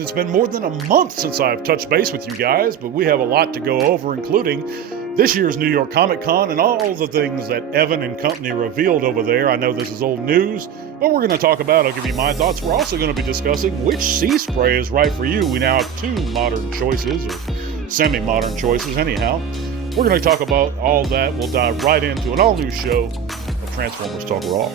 It's been more than a month since I've touched base with you guys, but we have a lot to go over, including this year's New York Comic Con and all the things that Evan and company revealed over there. I know this is old news, but we're going to talk about it. I'll give you my thoughts. We're also going to be discussing which SEASPRAY is right for you. We now have two modern choices, or semi-modern choices anyhow. We're going to talk about all that. We'll dive right into an all-new show of Transformers Talk Raw.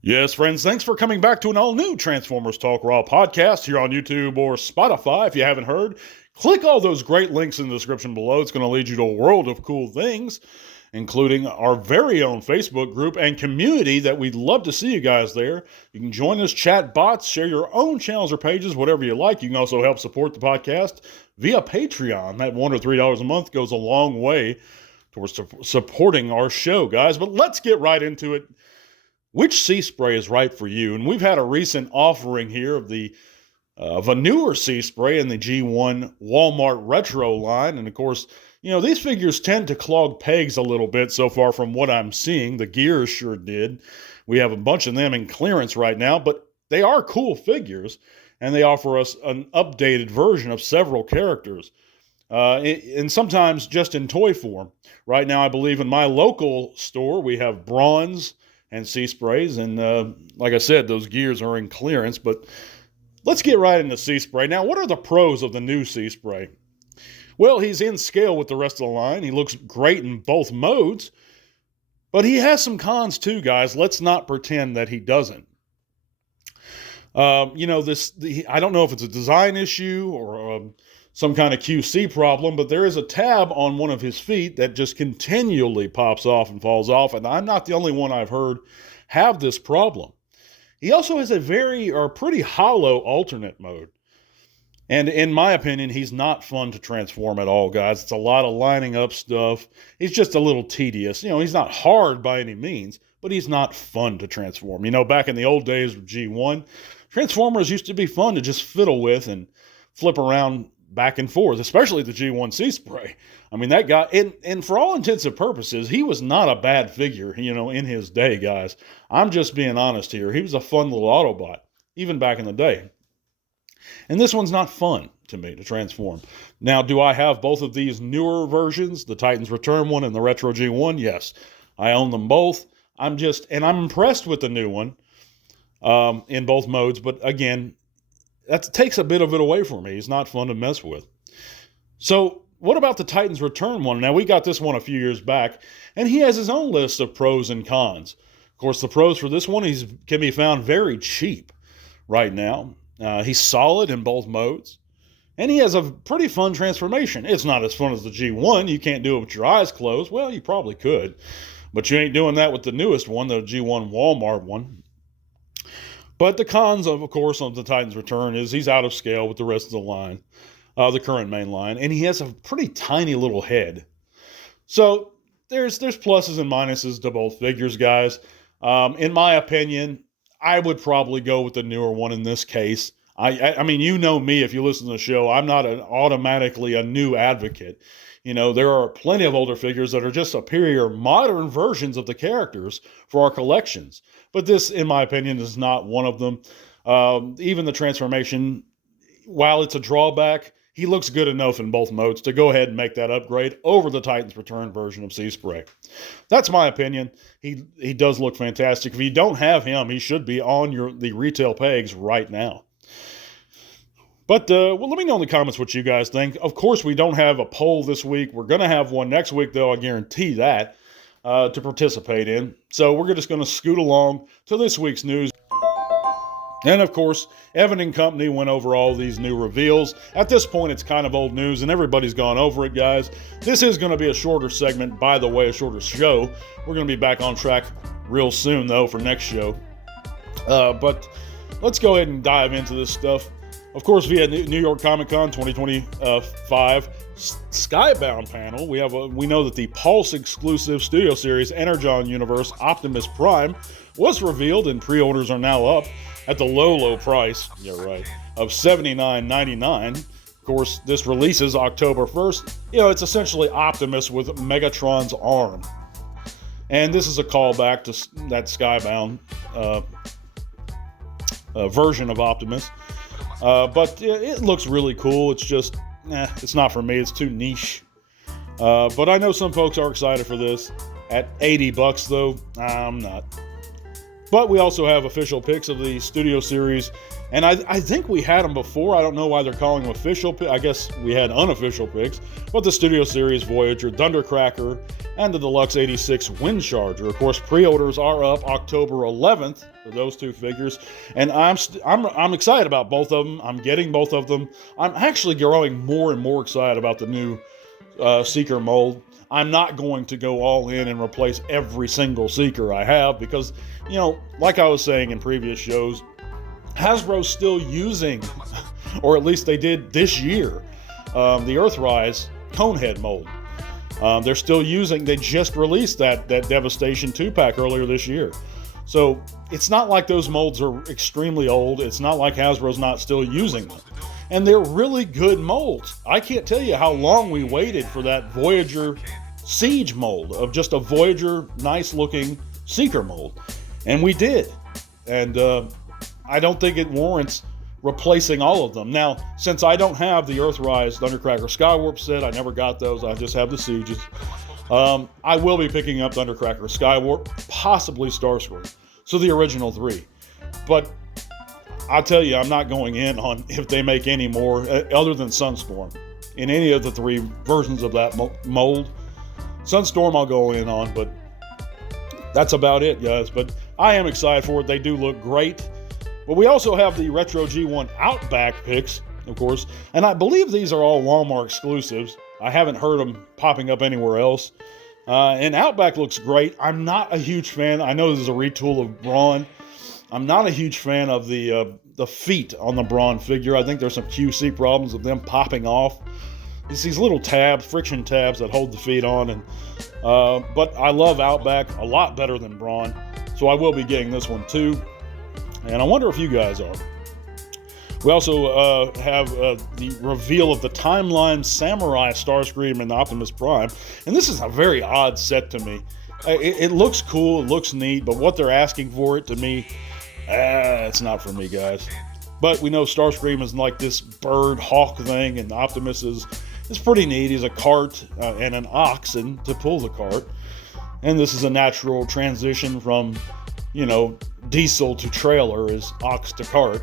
Yes, friends, thanks for coming back to an all-new Transformers Talk Raw podcast here on YouTube or Spotify. If you haven't heard, click all those great links in the description below. It's going to lead you to a world of cool things, including our very own Facebook group and community that we'd love to see you guys there. You can join us, chat bots, share your own channels or pages, whatever you like. You can also help support the podcast via Patreon. That $1 or $3 a month goes a long way towards supporting our show, guys. But let's get right into it. Which SEASPRAY is right for you? And we've had a recent offering here of a newer SEASPRAY in the G1 Walmart Retro line. And of course, you know, these figures tend to clog pegs a little bit so far from what I'm seeing. The Gears sure did. We have a bunch of them in clearance right now, but they are cool figures, and they offer us an updated version of several characters. And sometimes just in toy form. Right now, I believe in my local store, we have bronze and SEASPRAYs, and like I said, those Gears are in clearance, but let's get right into SEASPRAY. Now, what are the pros of the new SEASPRAY? Well, he's in scale with the rest of the line. He looks great in both modes, but he has some cons too, guys. Let's not pretend that he doesn't. I don't know if it's a design issue or some kind of QC problem, but there is a tab on one of his feet that just continually pops off and falls off, and I'm not the only one I've heard have this problem. He also has a pretty hollow alternate mode, and in my opinion, he's not fun to transform at all, guys. It's a lot of lining up stuff. He's just a little tedious. You know, he's not hard by any means, but he's not fun to transform. You know, back in the old days of G1, Transformers used to be fun to just fiddle with and flip around back and forth, especially the G1 SEASPRAY. I mean, that guy, and for all intents and purposes, he was not a bad figure, you know, in his day, guys. I'm just being honest here. He was a fun little Autobot, even back in the day. And this one's not fun to me to transform. Now, do I have both of these newer versions, the Titans Return one and the Retro G1? Yes, I own them both. I'm impressed with the new one in both modes, but again, that takes a bit of it away from me. He's not fun to mess with. So what about the Titans Return one? Now, we got this one a few years back, and he has his own list of pros and cons. Of course, the pros for this one, can be found very cheap right now. He's solid in both modes, and he has a pretty fun transformation. It's not as fun as the G1. You can't do it with your eyes closed. Well, you probably could, but you ain't doing that with the newest one, the G1 Walmart one. But the cons, of course, of the Titans Return is he's out of scale with the rest of the line, the current main line, and he has a pretty tiny little head. So there's pluses and minuses to both figures, guys. In my opinion, I would probably go with the newer one in this case. I mean, you know me, if you listen to the show, I'm not automatically a new advocate. You know, there are plenty of older figures that are just superior modern versions of the characters for our collections. But this, in my opinion, is not one of them. Even the transformation, while it's a drawback, he looks good enough in both modes to go ahead and make that upgrade over the Titans Return version of SEASPRAY. That's my opinion. He does look fantastic. If you don't have him, he should be on the retail pegs right now. But let me know in the comments what you guys think. Of course, we don't have a poll this week. We're going to have one next week, though. I guarantee that, to participate in. So we're just going to scoot along to this week's news. And, of course, Evan and company went over all these new reveals. At this point, it's kind of old news, and everybody's gone over it, guys. This is going to be a shorter segment, by the way, a shorter show. We're going to be back on track real soon, though, for next show. But let's go ahead and dive into this stuff. Of course, via New York Comic Con 2025 Skybound panel, we know that the Pulse exclusive studio series Energon Universe Optimus Prime was revealed, and pre-orders are now up at the low price. Yeah, right. of $79.99. Of course, this releases October 1st. It's essentially Optimus with Megatron's arm. And this is a callback to that Skybound version of Optimus. But it looks really cool. It's just, it's not for me. It's too niche. But I know some folks are excited for this. At $80 though, I'm not. But we also have official picks of the Studio Series, and I think we had them before. I don't know why they're calling them official picks. I guess we had unofficial picks, but the Studio Series Voyager, Thundercracker, and the Deluxe 86 Windcharger. Of course, pre-orders are up October 11th for those two figures, and I'm excited about both of them. I'm getting both of them. I'm actually growing more and more excited about the new Seeker mold. I'm not going to go all in and replace every single Seeker I have because, like I was saying in previous shows, Hasbro's still using, or at least they did this year, the Earthrise Conehead mold. They're still using, they just released that Devastation 2-pack earlier this year. So it's not like those molds are extremely old. It's not like Hasbro's not still using them. And they're really good molds. I can't tell you how long we waited for that Voyager Siege mold of just a Voyager nice looking Seeker mold. And we did. And I don't think it warrants replacing all of them. Now, since I don't have the Earthrise Thundercracker Skywarp set, I never got those. I just have the Sieges. I will be picking up Thundercracker Skywarp, possibly Starscream. So the original three. But I'll tell you, I'm not going in on if they make any more other than Sunstorm in any of the three versions of that mold. Sunstorm I'll go in on, but that's about it, guys. But I am excited for it. They do look great. But we also have the Retro G1 Outback picks, of course, and I believe these are all Walmart exclusives. I haven't heard them popping up anywhere else. And Outback looks great. I'm not a huge fan. I know this is a retool of Brawn. I'm not a huge fan of the feet on the Brawn figure. I think there's some QC problems of them popping off. It's these little tabs, friction tabs that hold the feet on. And but I love Outback a lot better than Brawn, so I will be getting this one too. And I wonder if you guys are. We also have the reveal of the Timeline Samurai Starscream and Optimus Prime. And this is a very odd set to me. It looks cool, it looks neat, but what they're asking for it to me, it's not for me, guys. But we know Starscream is like this bird hawk thing, and Optimus is pretty neat. He's a cart and an oxen to pull the cart. And this is a natural transition from, diesel to trailer is ox to cart.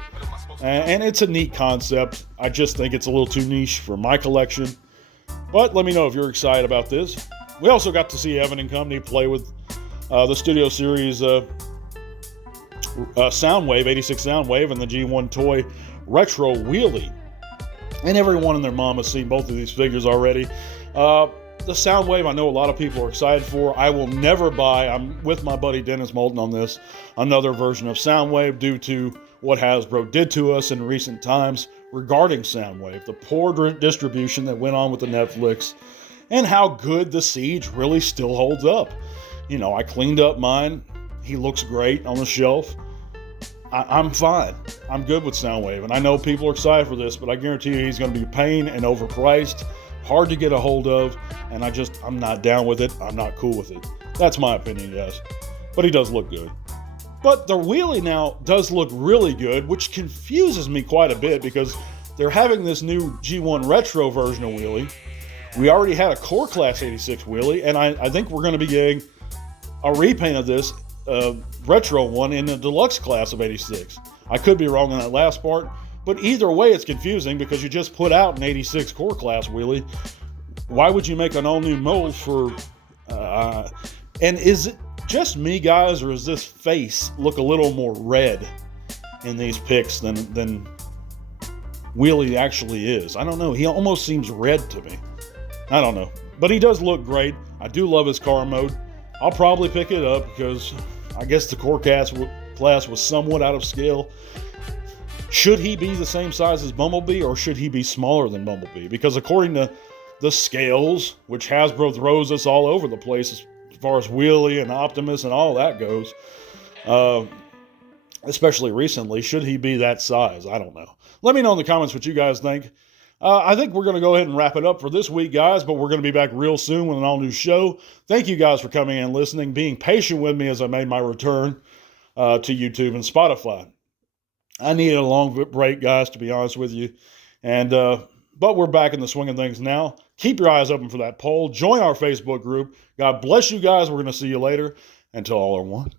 And it's a neat concept. I just think it's a little too niche for my collection. But let me know if you're excited about this. We also got to see Evan and Company play with the Studio Series Soundwave, 86 Soundwave, and the G1 Toy Retro Wheelie. And everyone and their mom has seen both of these figures already. The Soundwave, I know a lot of people are excited for. I will never buy, I'm with my buddy Dennis Moulton on this, another version of Soundwave due to what Hasbro did to us in recent times regarding Soundwave. The poor distribution that went on with the Netflix, and how good the Siege really still holds up. I cleaned up mine. He looks great on the shelf. I'm fine. I'm good with Soundwave. And I know people are excited for this, but I guarantee you he's going to be a pain and overpriced, hard to get a hold of, and I'm not down with it. I'm not cool with it. That's my opinion, guys. But he does look good. But the wheelie now does look really good, which confuses me quite a bit because they're having this new G1 Retro version of wheelie. We already had a Core Class 86 wheelie, and I think we're going to be getting a repaint of this retro one in the Deluxe Class of 86. I could be wrong on that last part, but either way it's confusing because you just put out an 86 Core Class wheelie. Why would you make an all-new mold for... and is it just me, guys, or does this face look a little more red in these pics than Wheelie actually is? I don't know. He almost seems red to me. I don't know. But he does look great. I do love his car mode. I'll probably pick it up because I guess the Core class was somewhat out of scale. Should he be the same size as Bumblebee, or should he be smaller than Bumblebee? Because according to the scales, which Hasbro throws us all over the place as far as Wheelie and Optimus and all that goes, especially recently, should he be that size? I don't know. Let me know in the comments what you guys think. I think we're going to go ahead and wrap it up for this week, guys, but we're going to be back real soon with an all-new show. Thank you guys for coming and listening, being patient with me as I made my return to YouTube and Spotify. I needed a long break, guys, to be honest with you. But we're back in the swing of things now. Keep your eyes open for that poll. Join our Facebook group. God bless you guys. We're going to see you later. Until all are one.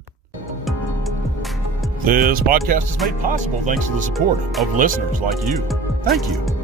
This podcast is made possible thanks to the support of listeners like you. Thank you.